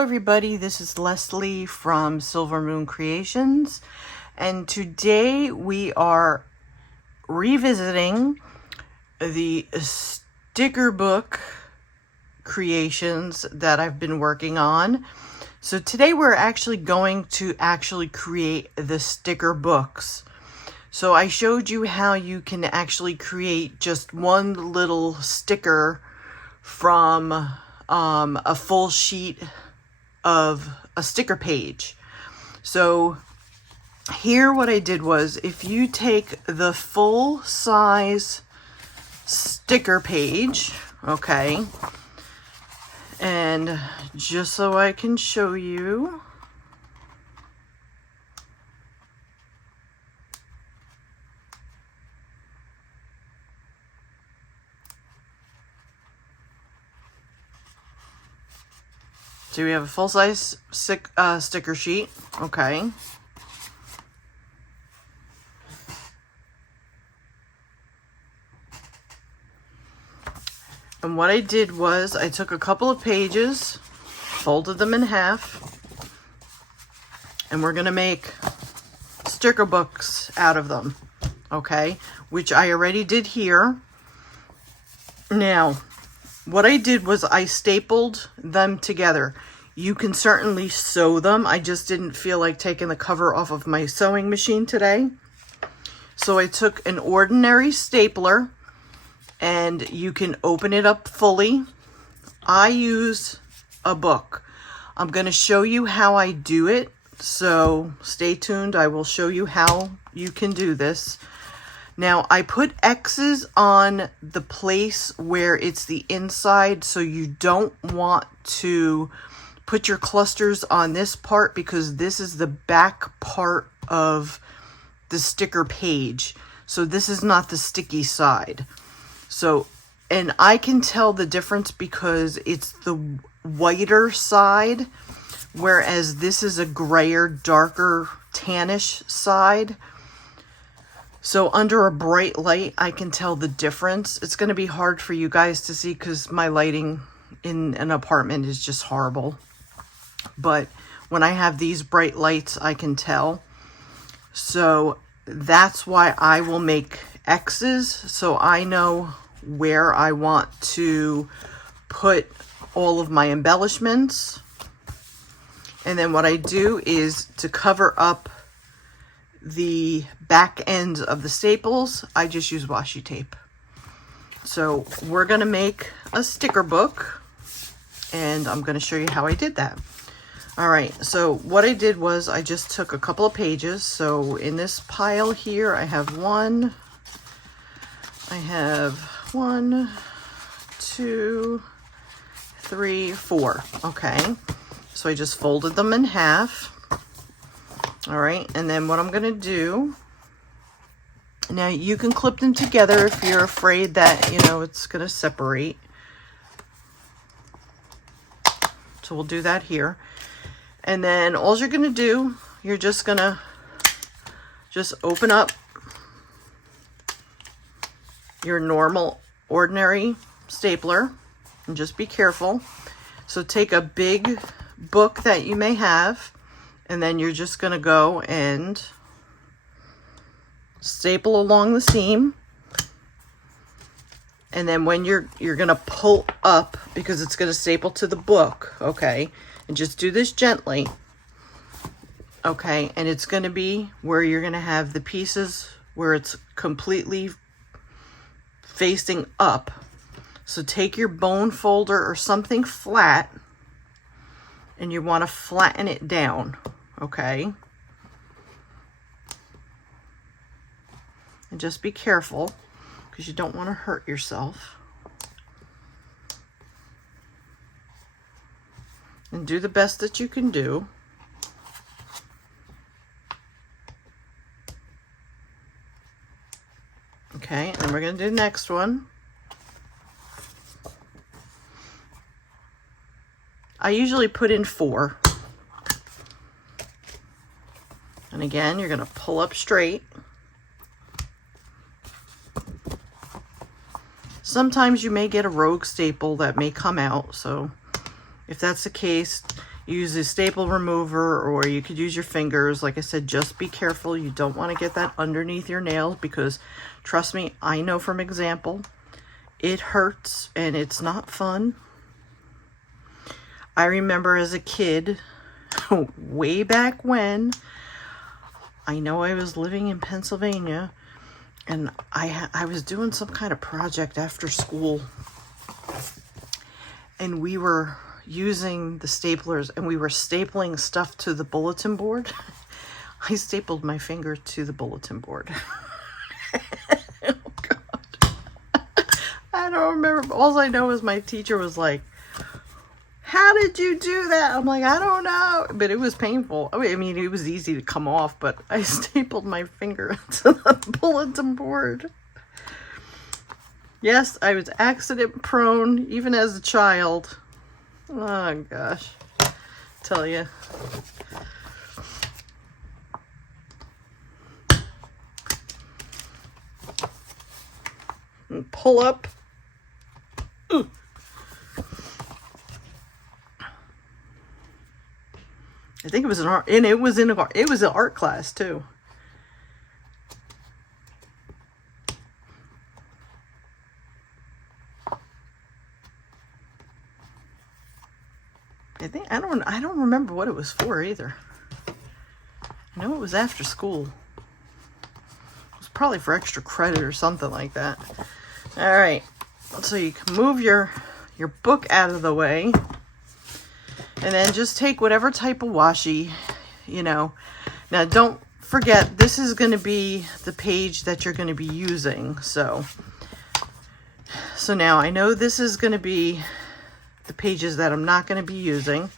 everybody, this is Leslie from Silver Moon Creations, and today we are revisiting the sticker book creations that I've been working on. So today we're actually going to create the sticker books. So I showed you how you can actually create just one little sticker from a full sheet of a sticker page. So here what I did was, if you take the full size sticker page, okay, and just so I can show you, so we have a full-size sticker sheet, okay. And what I did was I took a couple of pages, folded them in half, and we're gonna make sticker books out of them, okay, which I already did here. Now, what I did was I stapled them together. You can certainly sew them. I just didn't feel like taking the cover off of my sewing machine today. So I took an ordinary stapler, and you can open it up fully. I use a book. I'm going to show you how I do it, so stay tuned. I will show you how you can do this. Now, I put X's on the place where it's the inside, so you don't want to put your clusters on this part, because this is the back part of the sticker page. So this is not the sticky side. So, and I can tell the difference because it's the whiter side, whereas this is a grayer, darker, tannish side. So under a bright light, I can tell the difference. It's going to be hard for you guys to see because my lighting in an apartment is just horrible. But when I have these bright lights, I can tell. So that's why I will make X's, so I know where I want to put all of my embellishments. And then what I do is, to cover up the back ends of the staples, I just use washi tape. So we're gonna make a sticker book, and I'm gonna show you how I did that. All right, so what I did was I just took a couple of pages. So in this pile here, I have one, 2, 3, 4. Okay, so I just folded them in half. All right, and then what I'm gonna do, now you can clip them together if you're afraid that, you know, it's gonna separate. So we'll do that here. And then all you're gonna do, you're just gonna open up your normal, ordinary stapler, and just be careful. So take a big book that you may have, and then you're just gonna go and staple along the seam. And then when you're gonna pull up, because it's gonna staple to the book, okay? And just do this gently, okay? And it's gonna be where you're gonna have the pieces where it's completely facing up. So take your bone folder or something flat, and you wanna flatten it down, okay? And just be careful, because you don't wanna hurt yourself. And do the best that you can do. Okay, and we're going to do the next one. I usually put in 4. And again, you're going to pull up straight. Sometimes you may get a rogue staple that may come out, so if that's the case, use a staple remover, or you could use your fingers. Like I said, just be careful. You don't want to get that underneath your nails, because trust me, I know from example, it hurts and it's not fun. I remember as a kid, way back when, I know I was living in Pennsylvania, and I was doing some kind of project after school, and we were using the staplers, and we were stapling stuff to the bulletin board. I stapled my finger to the bulletin board. Oh God. I don't remember. All I know is my teacher was like, "How did you do that?" I'm like, "I don't know," but it was painful. I mean, it was easy to come off, but I stapled my finger to the bulletin board. Yes, I was accident prone, even as a child. Oh gosh, tell you. And pull up. Ooh. I think it was an art, and it was an art class too. I don't remember what it was for either. I know it was after school. It was probably for extra credit or something like that. All right, so you can move your book out of the way. And then just take whatever type of washi, you know. Now, don't forget, this is going to be the page that you're going to be using. So now I know this is going to be the pages that I'm not going to be using.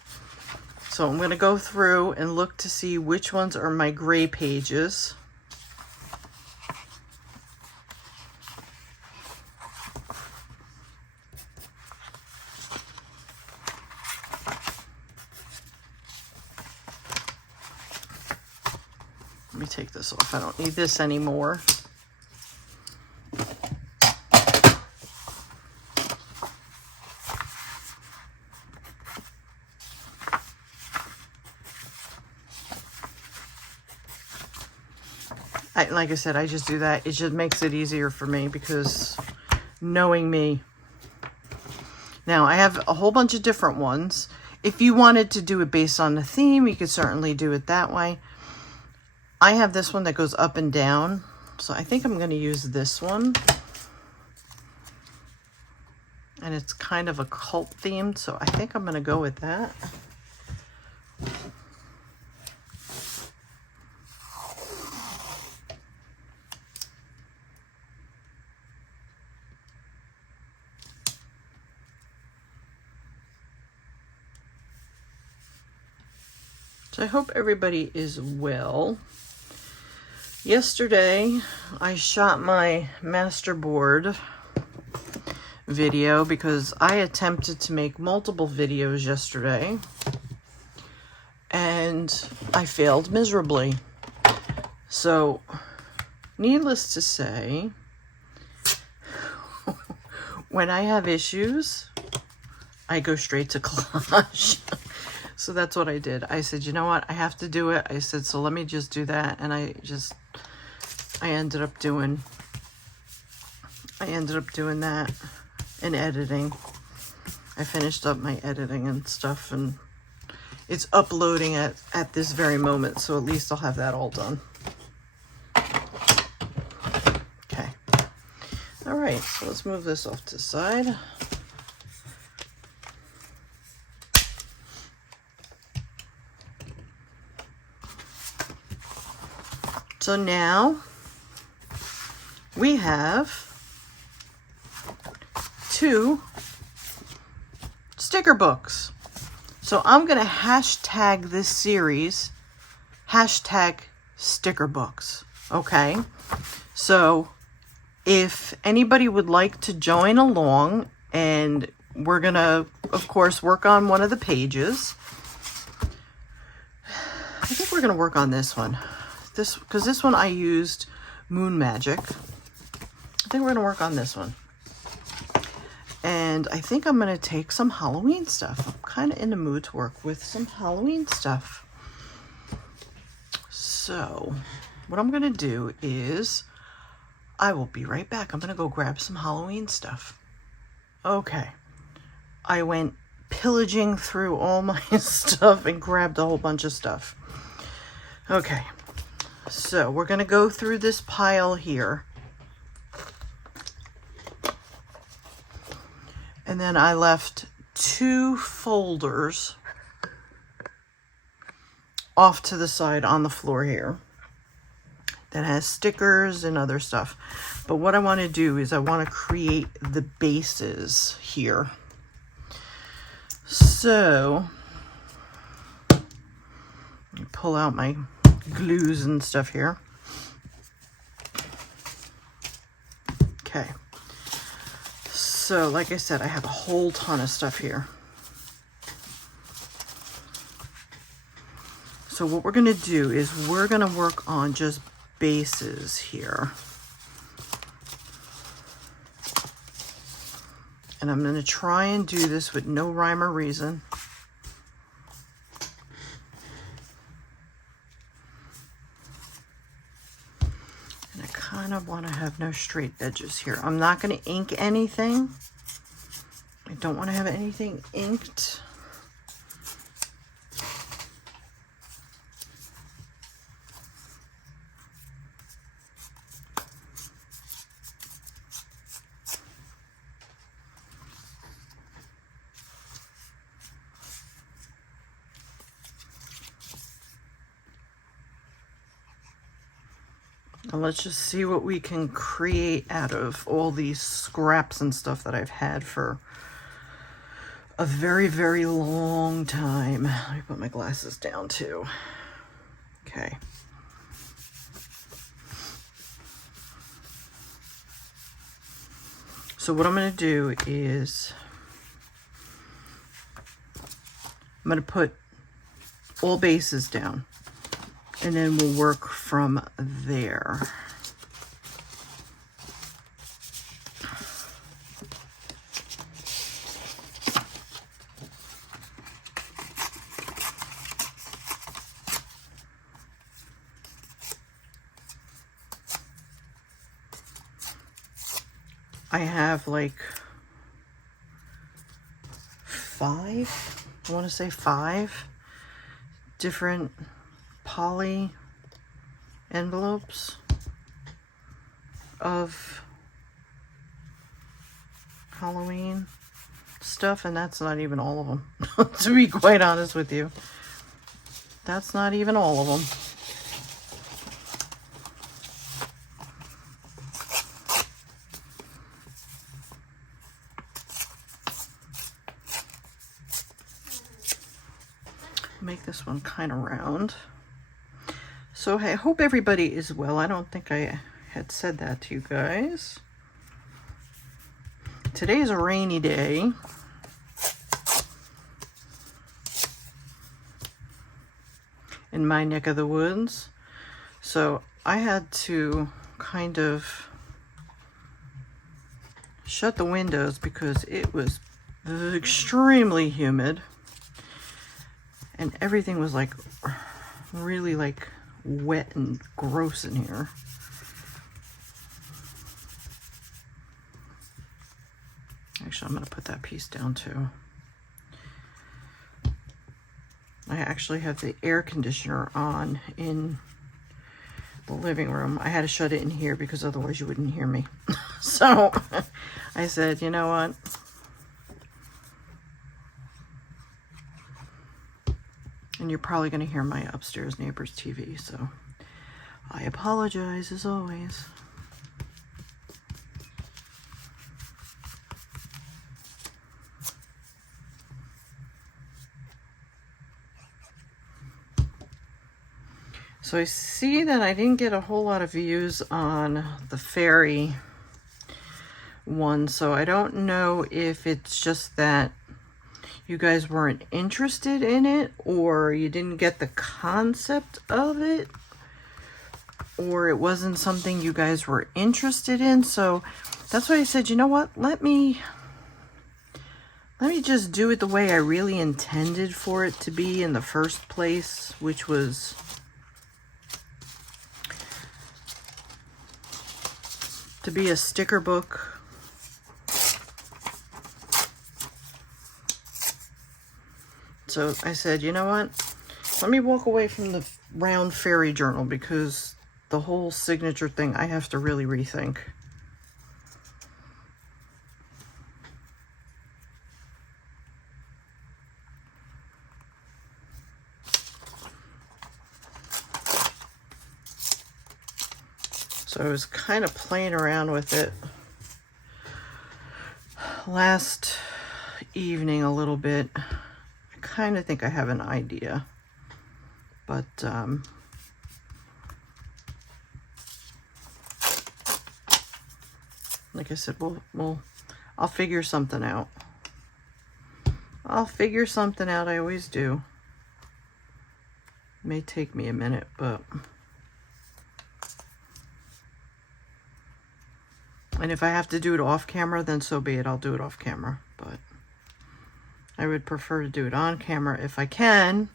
So I'm going to go through and look to see which ones are my gray pages. Let me take this off. I don't need this anymore. Like I said, I just do that. It just makes it easier for me, because knowing me. Now, I have a whole bunch of different ones. If you wanted to do it based on the theme, you could certainly do it that way. I have this one that goes up and down, so I think I'm going to use this one. And it's kind of a cult themed, so I think I'm going to go with that. So I hope everybody is well. Yesterday, I shot my masterboard video because I attempted to make multiple videos yesterday and I failed miserably. So, needless to say, when I have issues, I go straight to collage. So that's what I did. I said, you know what? I have to do it. I said, so let me just do that. And I ended up doing that and editing. I finished up my editing and stuff, and it's uploading at this very moment. So at least I'll have that all done. Okay. All right. So let's move this off to the side. So now we have 2 sticker books. So I'm going to hashtag this series, #sticker books. Okay. So if anybody would like to join along, and we're going to, of course, work on one of the pages. I think we're going to work on this one. Because this one I used Moon Magic. I think we're going to work on this one. And And I think I'm going to take some Halloween stuff. I'm kind of in the mood to work with some Halloween stuff. So what I'm going to do is I will be right back. I'm going to go grab some Halloween stuff. Okay. I went pillaging through all my stuff and grabbed a whole bunch of stuff. Okay. So we're going to go through this pile here. And then I left 2 folders off to the side on the floor here that has stickers and other stuff. But what I want to do is I want to create the bases here. So let me pull out my glues and stuff here. Okay. So like I said, I have a whole ton of stuff here. So what we're going to do is we're going to work on just bases here. And I'm going to try and do this with no rhyme or reason. And I kind of want to have no straight edges here. I'm not going to ink anything. I don't want to have anything inked. And let's just see what we can create out of all these scraps and stuff that I've had for a very, very long time. Let me put my glasses down too. Okay. So what I'm going to do is I'm going to put all bases down. And then we'll work from there. I have like 5, I want to say 5 different poly envelopes of Halloween stuff, and that's not even all of them. To be quite honest with you, that's not even all of them. Make this one kind of round. So I hope everybody is well. I don't think I had said that to you guys. Today is a rainy day. In my neck of the woods. So I had to kind of shut the windows because it was extremely humid. And everything was like really like wet and gross in here. Actually, I'm going to put that piece down too. I actually have the air conditioner on in the living room. I had to shut it in here because otherwise you wouldn't hear me. So I said, you know what? And you're probably going to hear my upstairs neighbor's TV, so I apologize as always. So I see that I didn't get a whole lot of views on the fairy one, so I don't know if it's just that you guys weren't interested in it, or you didn't get the concept of it, or it wasn't something you guys were interested in. So that's why I said, you know what, let me let me just do it the way I really intended for it to be in the first place, which was to be a sticker book. So I said, you know what? Let me walk away from the round fairy journal because the whole signature thing I have to really rethink. So I was kind of playing around with it last evening a little bit. I kind of think I have an idea, but like I said, I'll figure something out. I'll figure something out. I always do. It may take me a minute, but and if I have to do it off camera, then so be it. I'll do it off camera, but I would prefer to do it on camera if I can.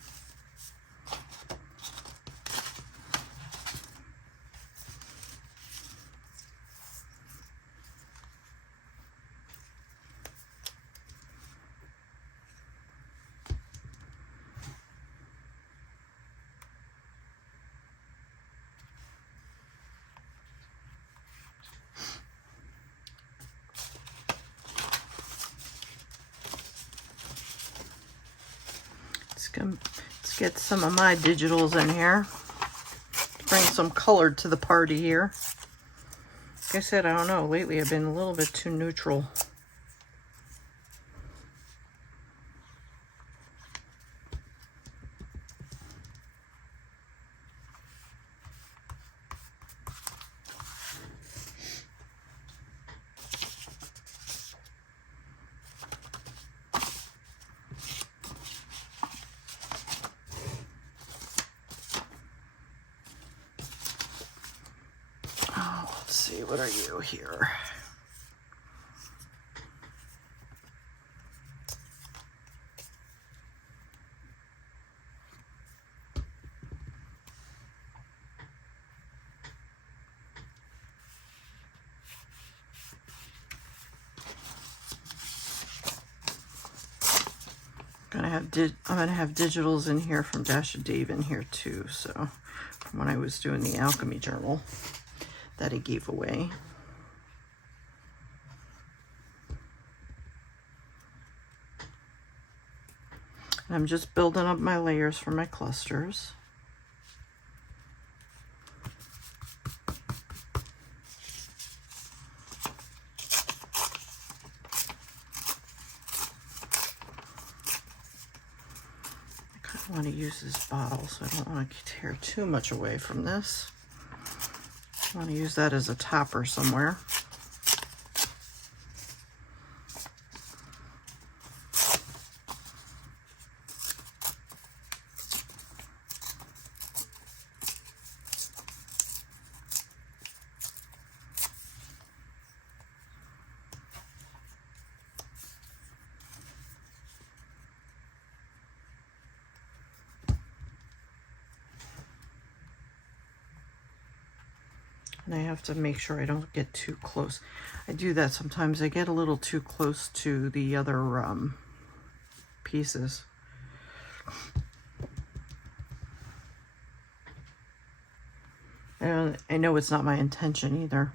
Let's get some of my digitals in here. Bring some color to the party here. Like I said, I don't know. Lately I've been a little bit too neutral. What are you here? I'm gonna have digitals in here from Dash of Dave in here too. So from when I was doing the alchemy journal that I gave away. And I'm just building up my layers for my clusters. I kind of want to use this bottle, so I don't want to tear too much away from this. I want to use that as a topper somewhere. And I have to make sure I don't get too close. I do that sometimes. I get a little too close to the other pieces. And I know it's not my intention either.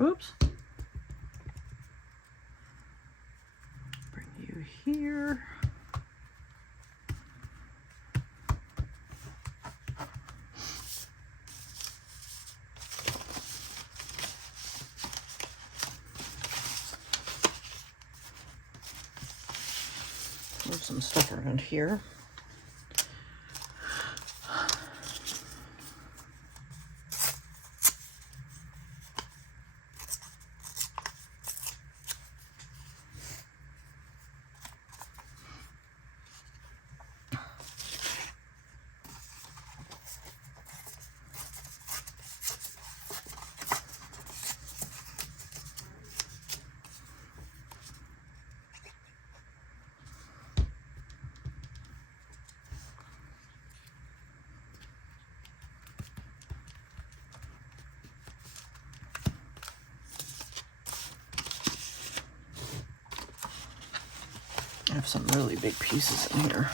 Oops. Bring you here. Move some stuff around here. I have some really big pieces in here.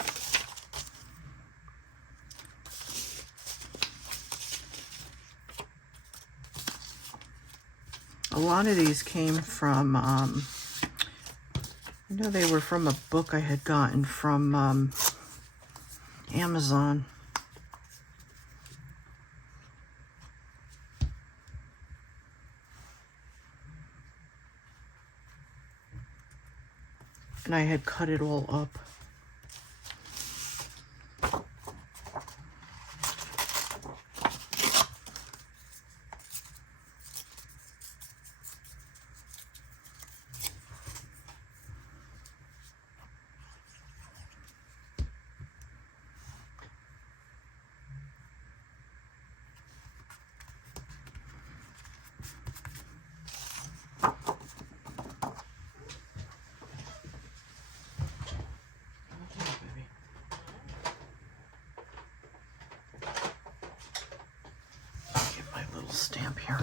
A lot of these came from, I know they were from a book I had gotten from Amazon. And I had cut it all up. Stamp here.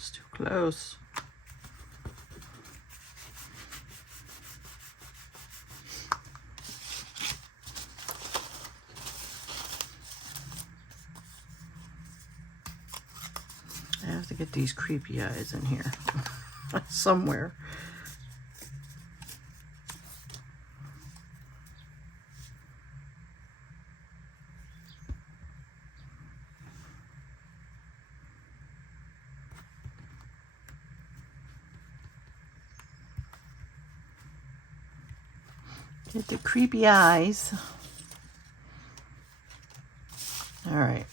That's too close. I have to get these creepy eyes in here somewhere. Get the creepy eyes. All right.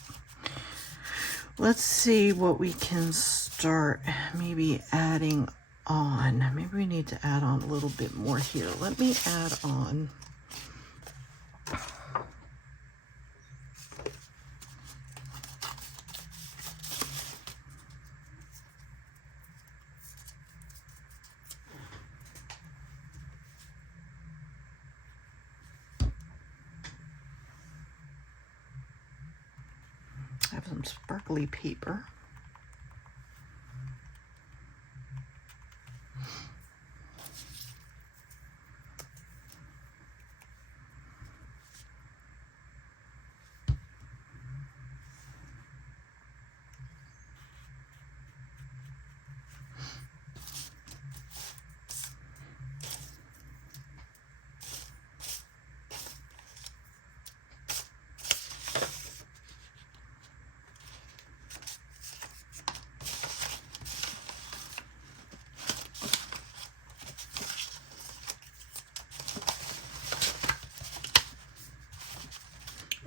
Let's see what we can start maybe adding on. Maybe we need to add on a little bit more here. Let me add on. I have some sparkly paper.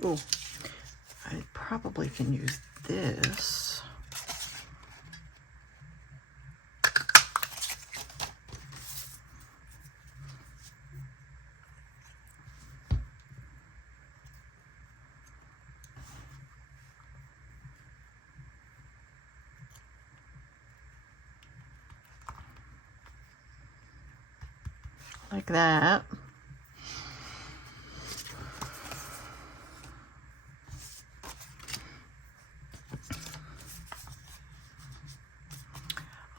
Oh, I probably can use this. Like that.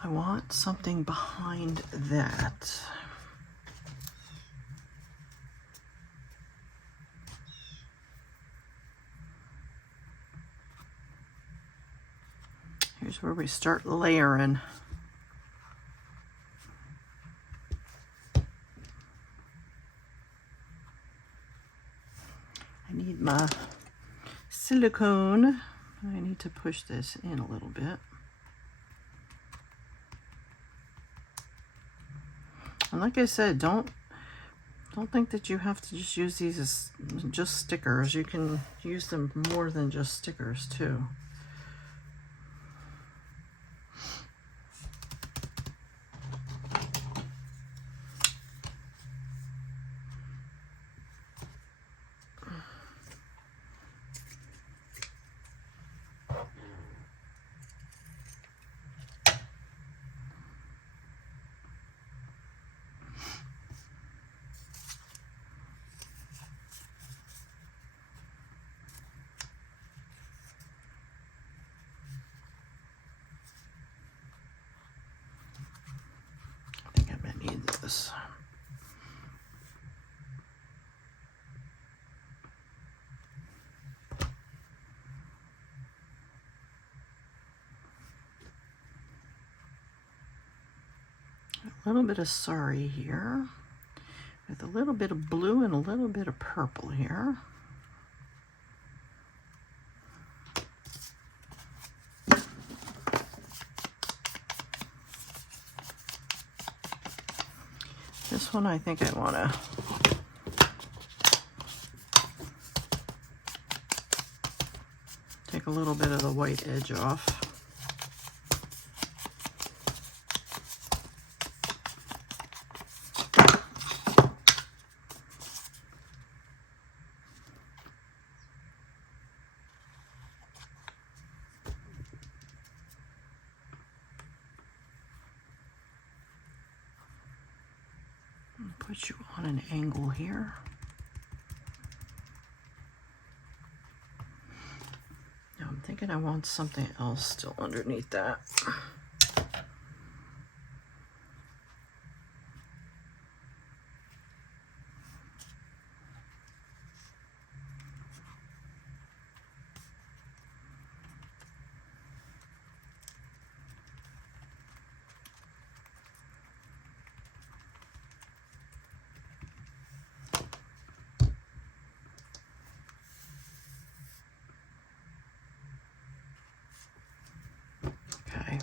I want something behind that. Here's where we start layering. I need my silicone. I need to push this in a little bit. And like I said, don't think that you have to just use these as just stickers. You can use them more than just stickers too. This. A little bit of sorry here, with a little bit of blue and a little bit of purple here. This one I think I want to take a little bit of the white edge off. Put you on an angle here. Now I'm thinking I want something else still underneath that. Okay.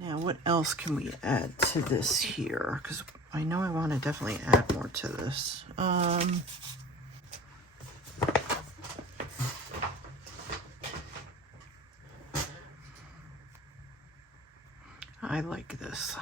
Now, what else can we add to this here? Because I know I want to definitely add more to this. I like this.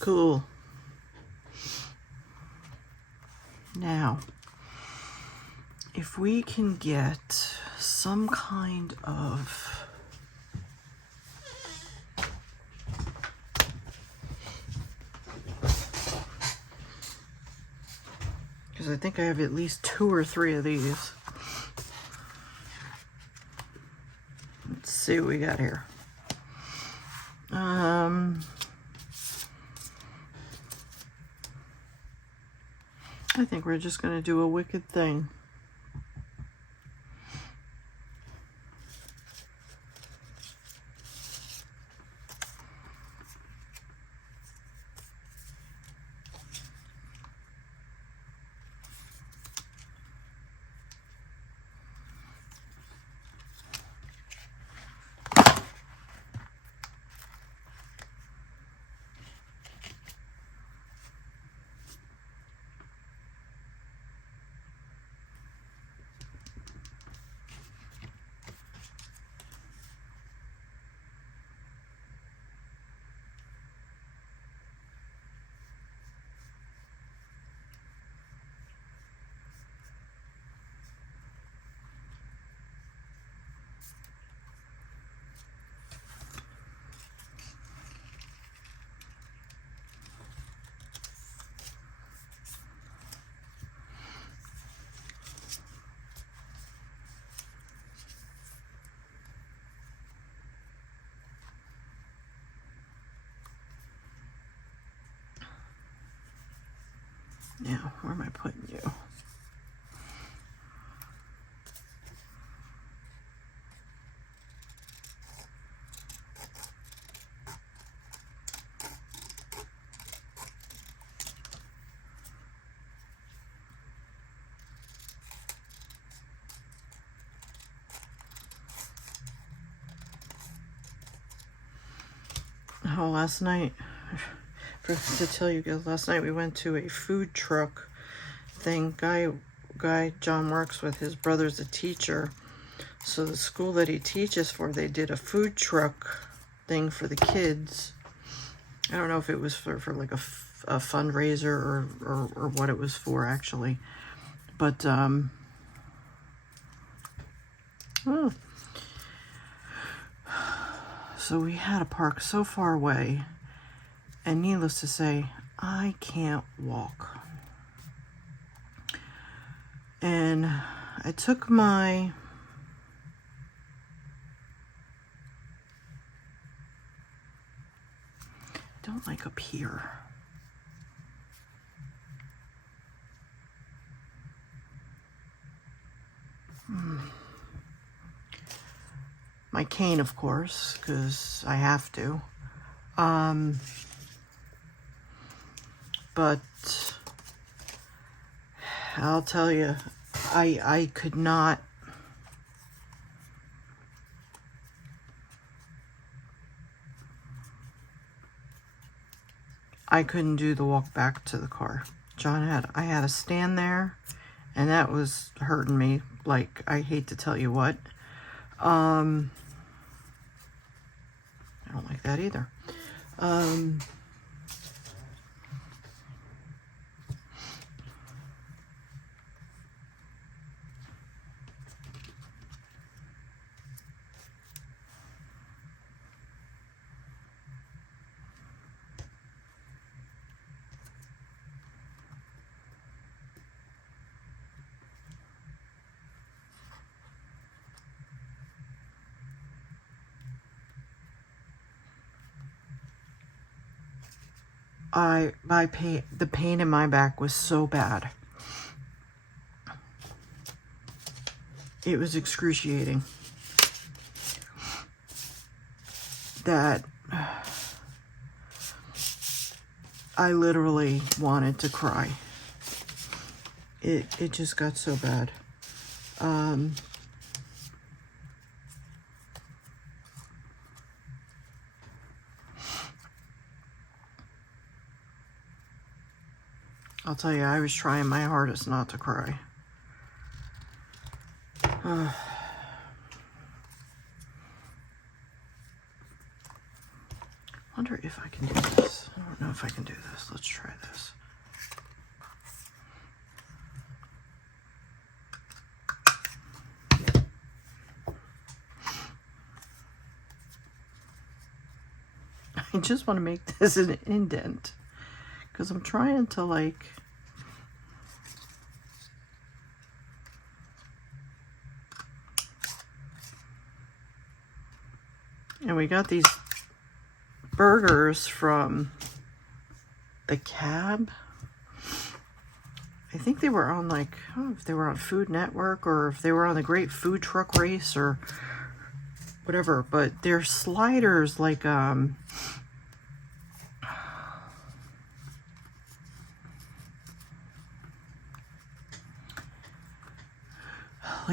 Cool. Now, if we can get some kind of because I think I have at least 2 or 3 of these. Let's see what we got here. I think we're just going to do a wicked thing. Now, where am I putting you? Oh, last night, to tell you guys, last night we went to a food truck thing. Guy John works with, his brother's a teacher. So the school that he teaches for, they did a food truck thing for the kids. I don't know if it was for like a fundraiser or what it was for actually. But, so we had to park so far away, and needless to say, I can't walk. And I took my don't like up here. My cane, of course, because I have to. But I'll tell you, I could not. I couldn't do the walk back to the car. I had to stand there, and that was hurting me. Like, I hate to tell you what. I don't like that either. the pain in my back was so bad. It was excruciating. That I literally wanted to cry. It just got so bad. I'll tell you, I was trying my hardest not to cry. Wonder if I can do this. I don't know if I can do this. Let's try this. I just want to make this an indent because I'm trying to like and we got these burgers from the Cab. I think they were on like, I don't know if they were on Food Network or if they were on the Great Food Truck Race or whatever, but they're sliders like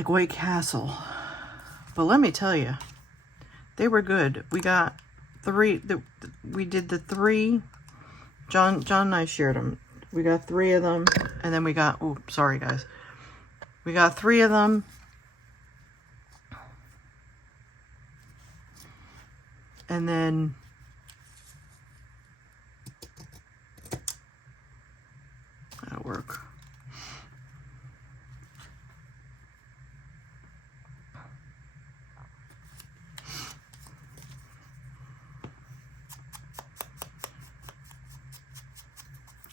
White Castle. But let me tell you, they were good. We got three. We did the three. John and I shared them. We got 3 of them, and then we got. Oh, sorry guys. We got 3 of them, and then that'll work.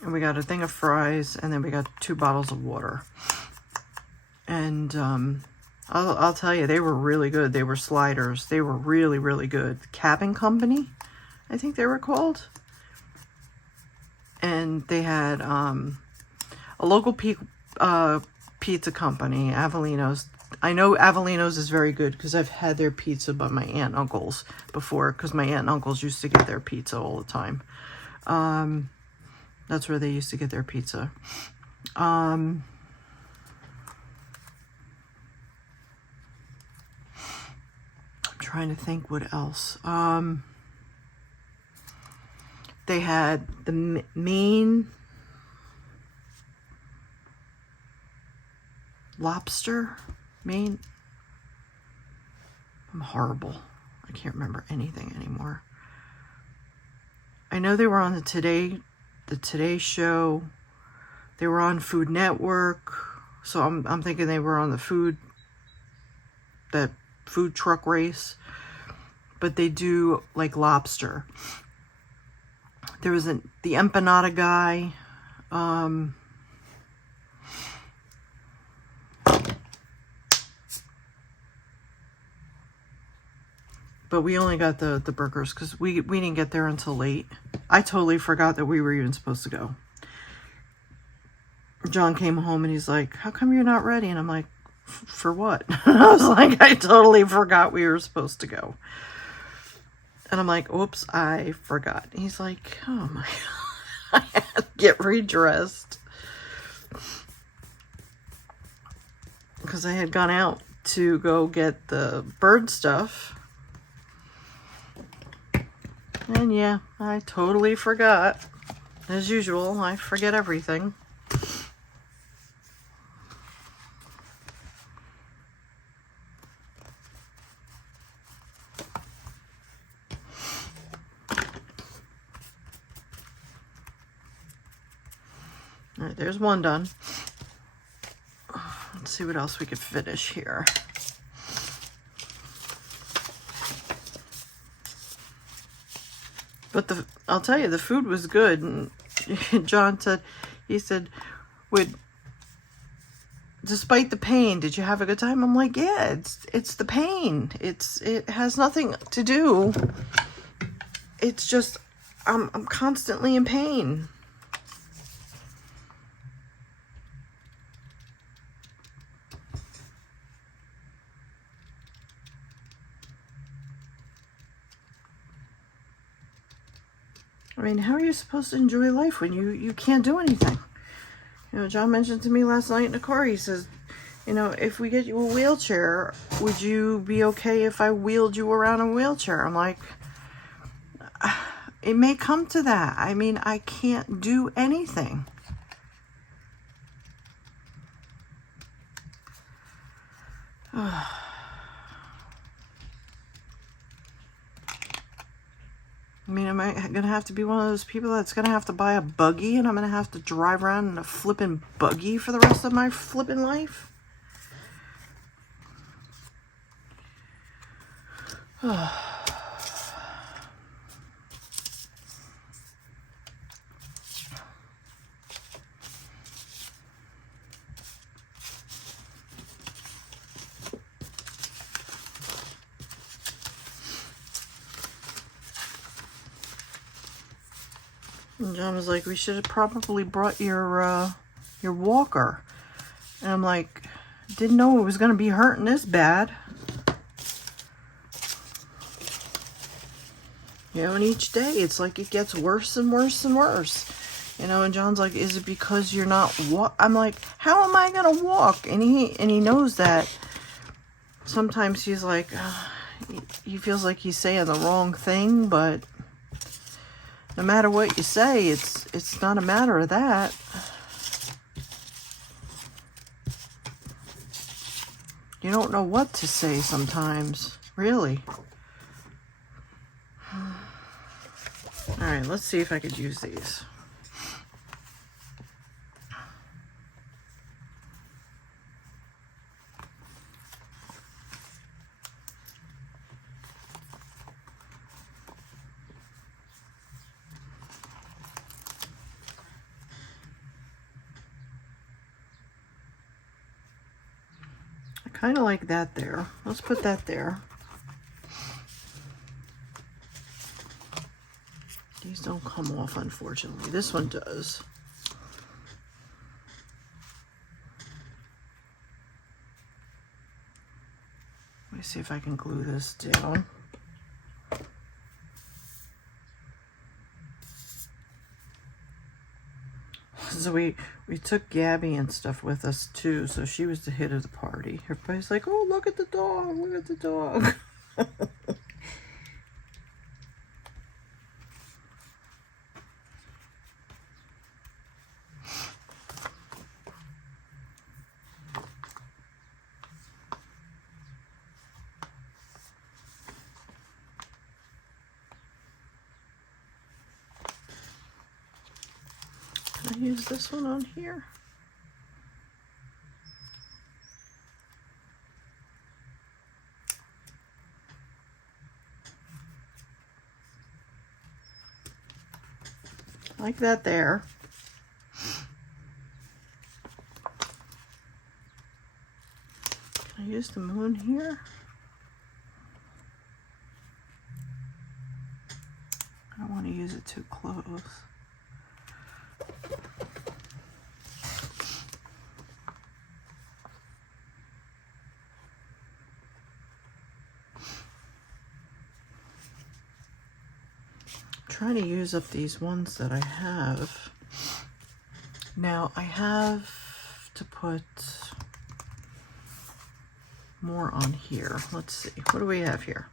And we got a thing of fries, and then we got 2 bottles of water. And I'll tell you, they were really good. They were sliders. They were really, really good. Cabin Company, I think they were called. And they had a local pizza company, Avellino's. I know Avellino's is very good because I've had their pizza by my aunt and uncles before, because my aunt and uncles used to get their pizza all the time. That's where they used to get their pizza. I'm trying to think what else. They had the Maine lobster. Maine. I'm horrible. I can't remember anything anymore. I know they were on the Today Show. They were on Food Network, so I'm thinking they were on the food truck race. But they do like lobster. There was the empanada guy. But we only got the burgers because we didn't get there until late. I totally forgot that we were even supposed to go. John came home and he's like, how come you're not ready? And I'm like, for what? I was like, I totally forgot we were supposed to go. And I'm like, oops, I forgot. He's like, oh my God. I had to get redressed. Because I had gone out to go get the bird stuff. And yeah, I totally forgot. As usual, I forget everything. All right, there's one done. Let's see what else we could finish here. But I'll tell you, the food was good. And John said, he said, despite the pain, did you have a good time? I'm like, yeah, it's the pain. It has nothing to do. It's just, I'm constantly in pain. I mean, how are you supposed to enjoy life when you can't do anything? You know, John mentioned to me last night in the car, he says, you know, if we get you a wheelchair, would you be okay if I wheeled you around in a wheelchair? I'm like, it may come to that. I mean, I can't do anything. I mean, am I going to have to be one of those people that's going to have to buy a buggy and I'm going to have to drive around in a flippin' buggy for the rest of my flippin' life? And John was like, we should have probably brought your walker. And I'm like, didn't know it was going to be hurting this bad. You know, and each day it's like it gets worse and worse and worse. You know, and John's like, is it because you're not I'm like, how am I going to walk? And he knows that sometimes he's like, he feels like he's saying the wrong thing, but no matter what you say, it's not a matter of that. You don't know what to say sometimes, really. All right, let's see if I could use these. Kind of like that there. Let's put that there. These don't come off, unfortunately. This one does. Let me see if I can glue this down. So we took Gabby and stuff with us too, so she was the hit of the party. Everybody's like, oh, look at the dog, look at the dog. Can I use this one on here? Like that there. Can I use the moon here? I don't want to use it too close. Trying to use up these ones that I have. Now I have to put more on here. Let's see, what do we have here?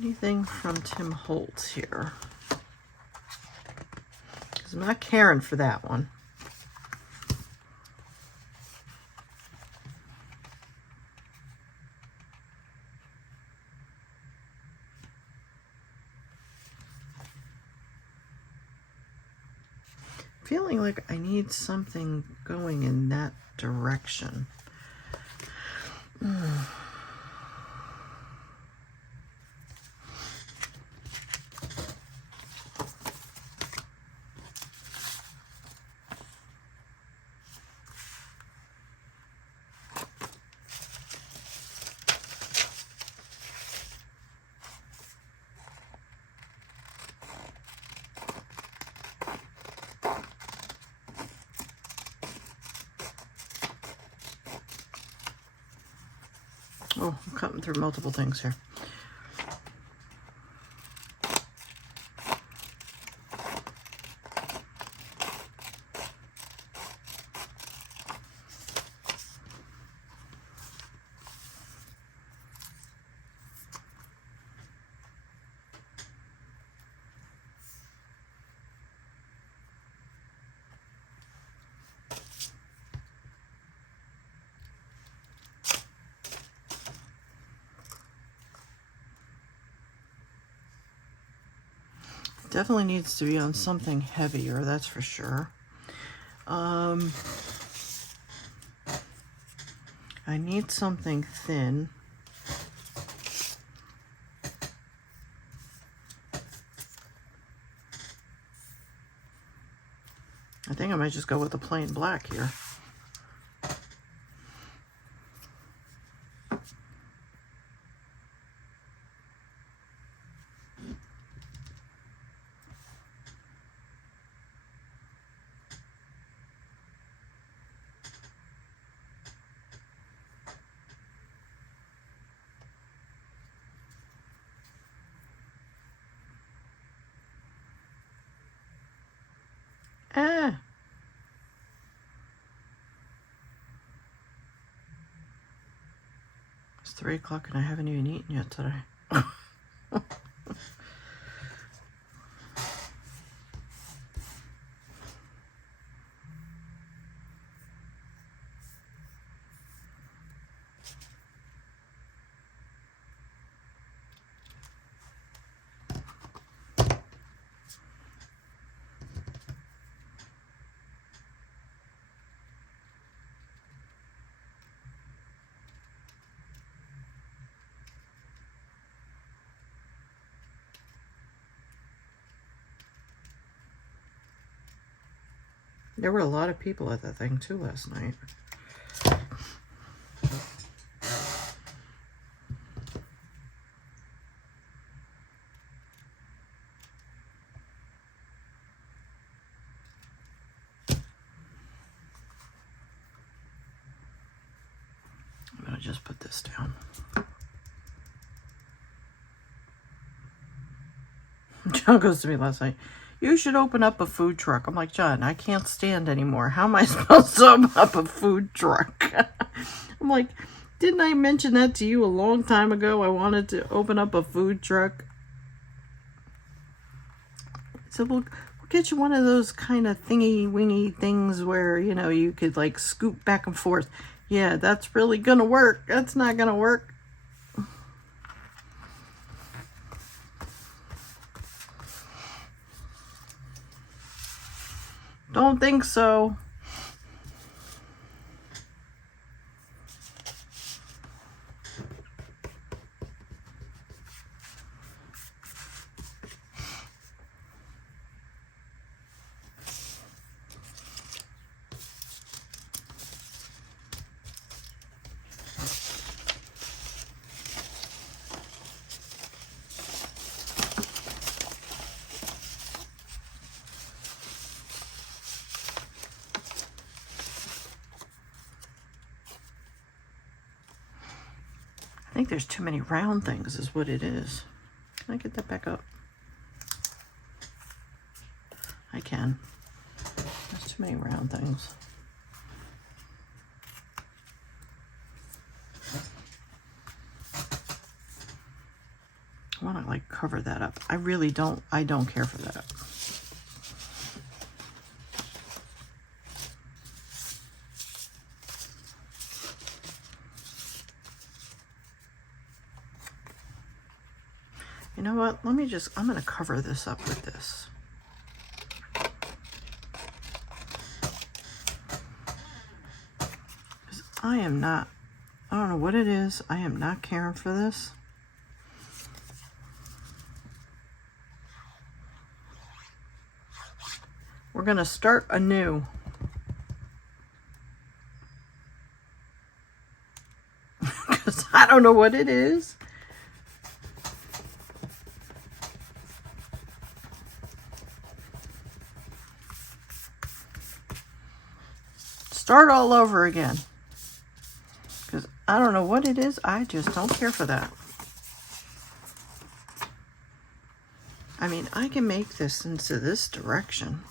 Anything from Tim Holtz here? I'm not caring for that one. Feeling like I need something going in that direction. Oh, I'm cutting through multiple things here. Definitely needs to be on something heavier, that's for sure. I need something thin. I think I might just go with the plain black here. It's 3 o'clock and I haven't even eaten yet today. There were a lot of people at that thing too last night. I'm gonna just put this down. John goes to me last night, you should open up a food truck. I'm like, John, I can't stand anymore. How am I supposed to open up a food truck? I'm like, didn't I mention that to you a long time ago? I wanted to open up a food truck. So we'll get you one of those kind of thingy-wingy things where, you know, you could like scoop back and forth. Yeah, that's really gonna work. That's not gonna work. Don't think so. I think there's too many round things is what it is. Can I get that back up? I can. There's too many round things. I want to like cover that up. I really don't, I don't care for that. You know what? Let me just, I'm going to cover this up with this. I am not, I don't know what it is. I am not caring for this. We're going to start anew. Because I don't know what it is. Start all over again. Because I don't know what it is. I just don't care for that. I mean, I can make this into this direction.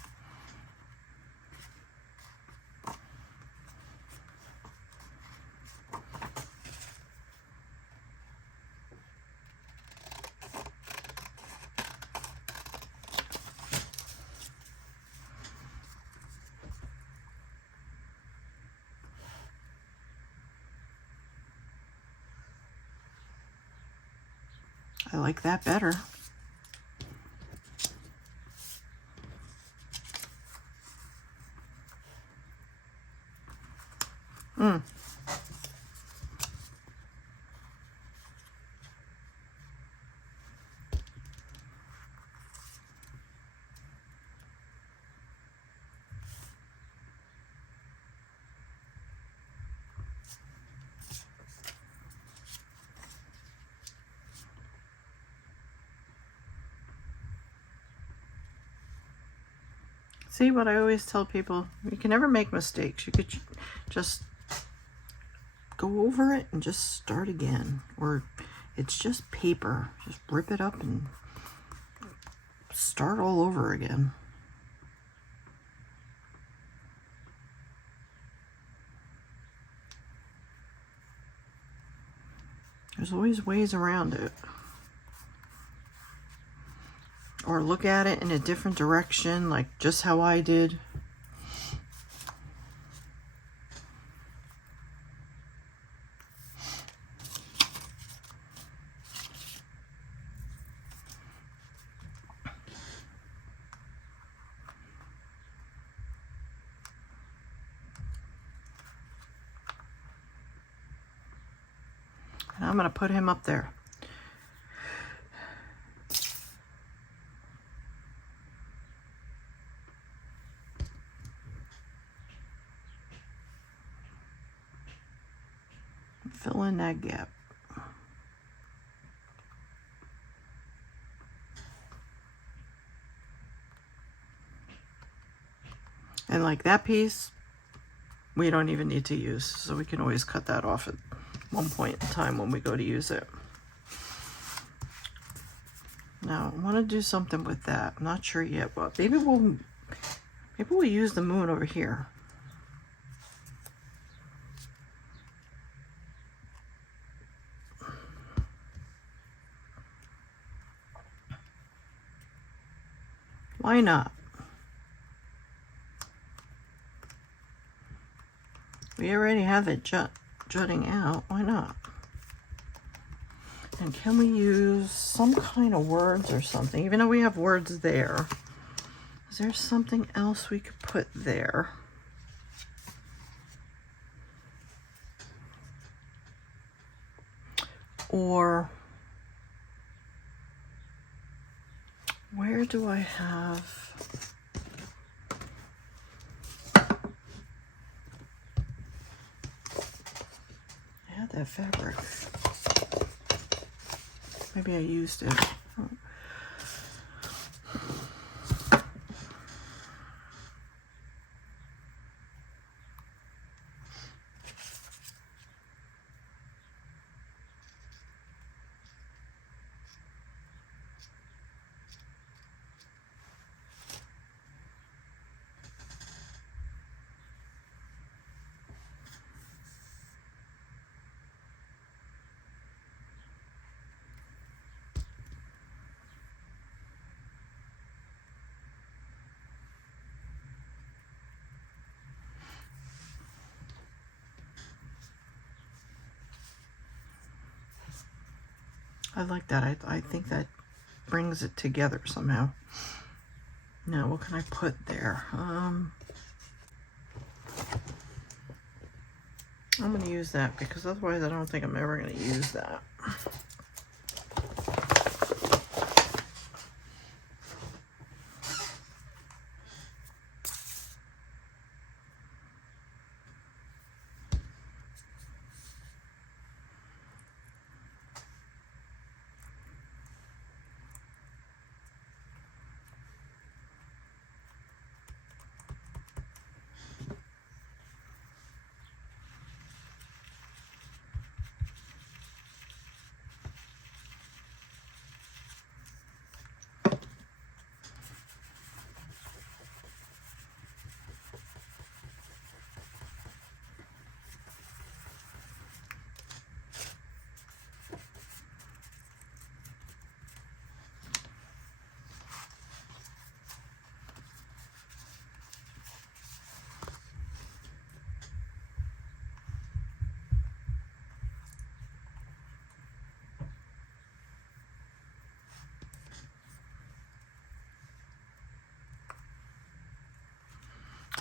I like that better. And see what I always tell people, you can never make mistakes. You could just go over it and just start again. Or it's just paper. Just rip it up and start all over again. There's always ways around it. Or look at it in a different direction, like just how I did. And I'm going to put him up there. Fill in that gap. And like that piece, we don't even need to use, so we can always cut that off at one point in time when we go to use it. Now, I want to do something with that. I'm not sure yet, but maybe we'll use the moon over here. Why not? We already have it jutting out. Why not? And can we use some kind of words or something? Even though we have words there, is there something else we could put there? Or where do I have... I had that fabric. Maybe I used it. I like that. I think that brings it together somehow. Now, what can I put there? I'm going to use that because otherwise I don't think I'm ever going to use that.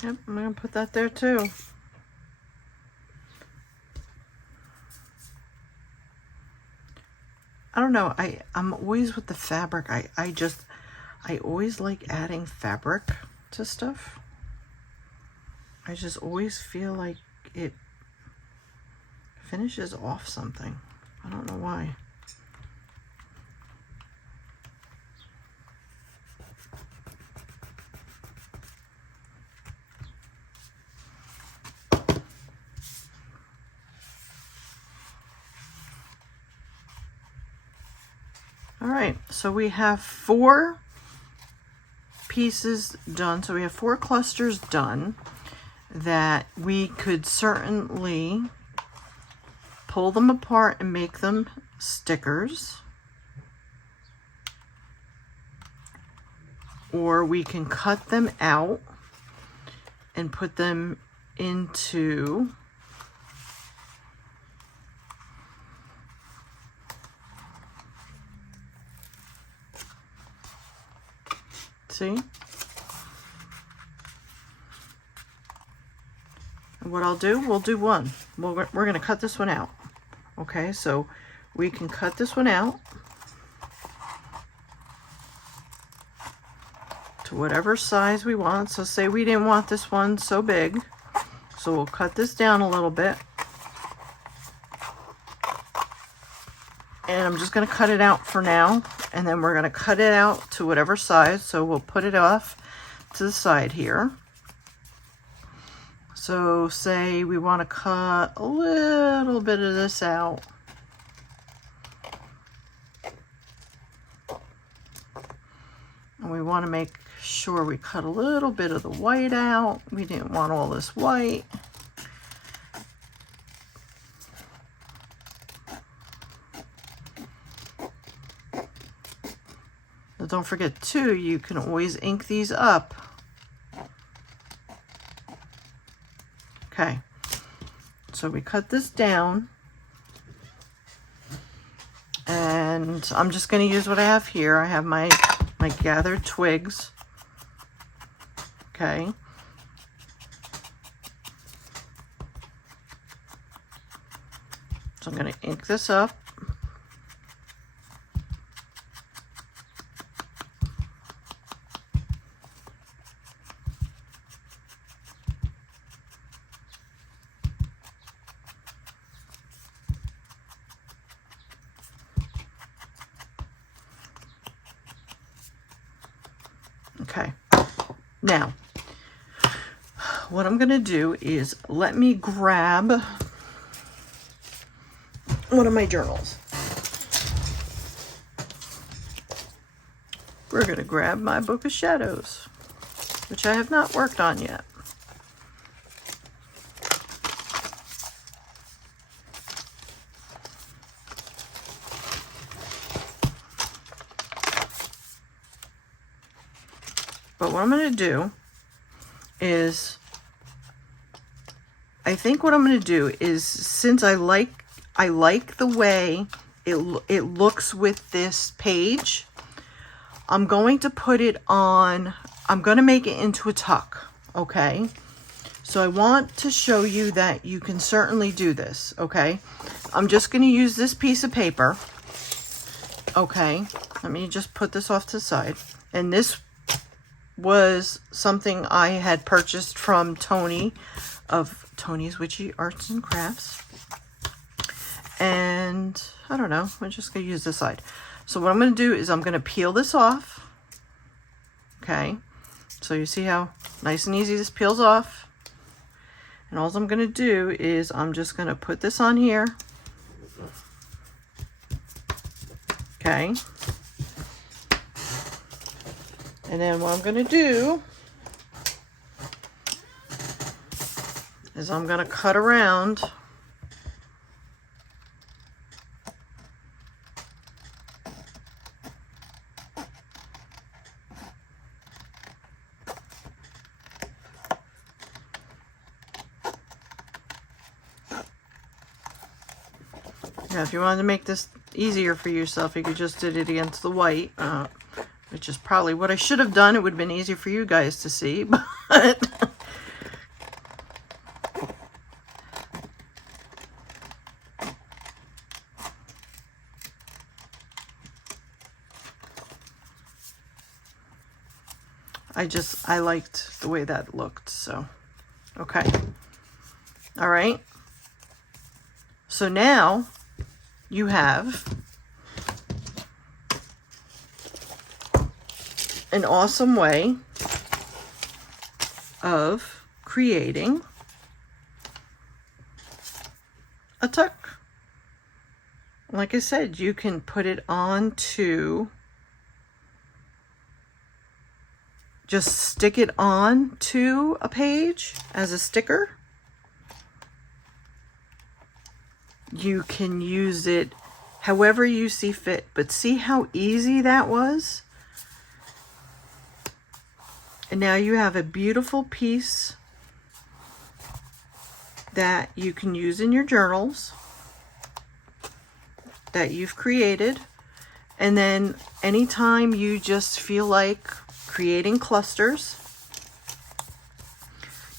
Yep, I'm going to put that there too. I don't know. I'm always with the fabric. I always like adding fabric to stuff. I just always feel like it finishes off something. I don't know why. All right, so we have 4 pieces done. So we have 4 clusters done that we could certainly pull them apart and make them stickers. Or we can cut them out and put them into see? And what I'll do, we'll do one. We're going to cut this one out. Okay, so we can cut this one out to whatever size we want. So say we didn't want this one so big. So we'll cut this down a little bit. And I'm just going to cut it out for now. And then we're going to cut it out to whatever size. So we'll put it off to the side here. So say we want to cut a little bit of this out. And we want to make sure we cut a little bit of the white out. We didn't want all this white. But don't forget too, you can always ink these up. Okay, so we cut this down, and I'm just going to use what I have here. I have my gathered twigs. Okay. So I'm going to ink this up. Okay, now what I'm going to do is let me grab one of my journals. We're going to grab my Book of Shadows, which I have not worked on yet. But what I'm going to do is, I think what I'm going to do is, since I like the way it looks with this page, I'm going to put it on, I'm going to make it into a tuck, okay? So I want to show you that you can certainly do this, okay? I'm just going to use this piece of paper, okay? Let me just put this off to the side. And this was something I had purchased from Tony of Tony's Witchy Arts and Crafts. And I don't know, I'm just going to use this side. So what I'm going to do is I'm going to peel this off. Okay, so you see how nice and easy this peels off. And all I'm going to do is I'm just going to put this on here. Okay. And then what I'm going to do is I'm going to cut around now. If you wanted to make this easier for yourself, you could just did it against the white, which is probably what I should have done. It would have been easier for you guys to see, but I liked the way that looked. So, okay. All right. So now you have an awesome way of creating a tuck. Like I said, you can put it onto, just stick it on to a page as a sticker. You can use it however you see fit, but see how easy that was? And now you have a beautiful piece that you can use in your journals that you've created. And then anytime you just feel like creating clusters,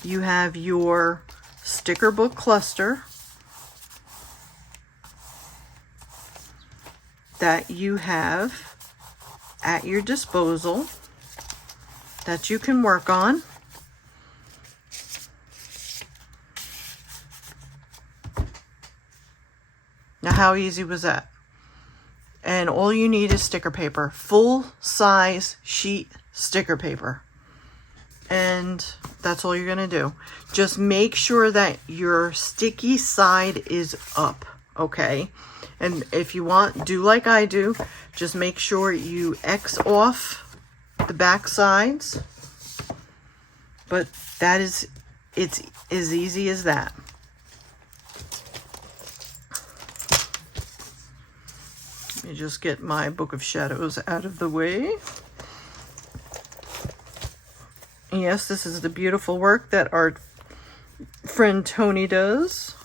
you have your sticker book cluster that you have at your disposal that you can work on. Now, how easy was that? And all you need is sticker paper, full size sheet sticker paper. And that's all you're gonna do. Just make sure that your sticky side is up, okay? And if you want, do like I do, just make sure you X off the back sides. But that is, it's as easy as that. Let me just get my Book of Shadows out of the way. Yes, this is the beautiful work that our friend Tony does.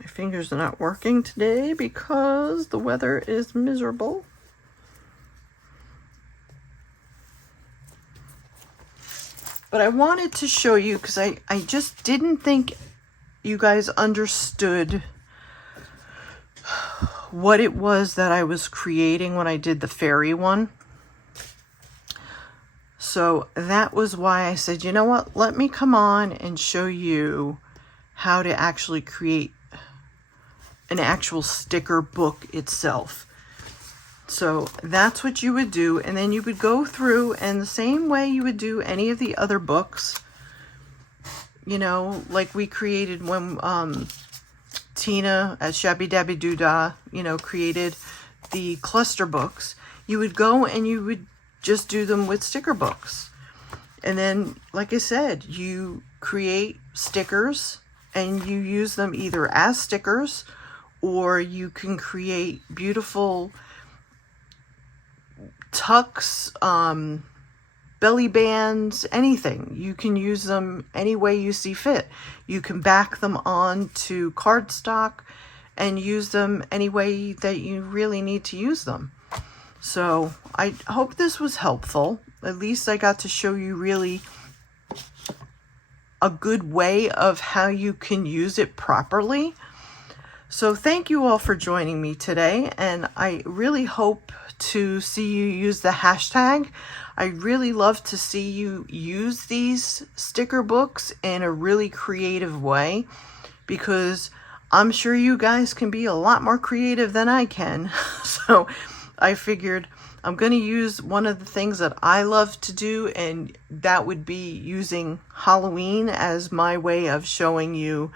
My fingers are not working today because the weather is miserable. But I wanted to show you because I just didn't think you guys understood what it was that I was creating when I did the fairy one. So that was why I said, you know what, let me come on and show you how to actually create an actual sticker book itself. So that's what you would do, and then you would go through, and the same way you would do any of the other books, you know, like we created when Tina at Shabby Dabby Doodah, you know, created the cluster books. You would go and you would just do them with sticker books. And then, like I said, you create stickers and you use them either as stickers, or you can create beautiful tucks, belly bands, anything. You can use them any way you see fit. You can back them on to cardstock and use them any way that you really need to use them. So I hope this was helpful. At least I got to show you really a good way of how you can use it properly. So thank you all for joining me today, and I really hope to see you use the hashtag. I really love to see you use these sticker books in a really creative way, because I'm sure you guys can be a lot more creative than I can. So I figured I'm going to use one of the things that I love to do, and that would be using Halloween as my way of showing you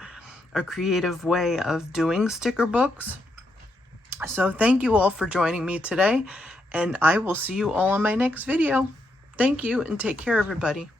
a creative way of doing sticker books. So thank you all for joining me today, and I will see you all on my next video. Thank you, and take care, everybody.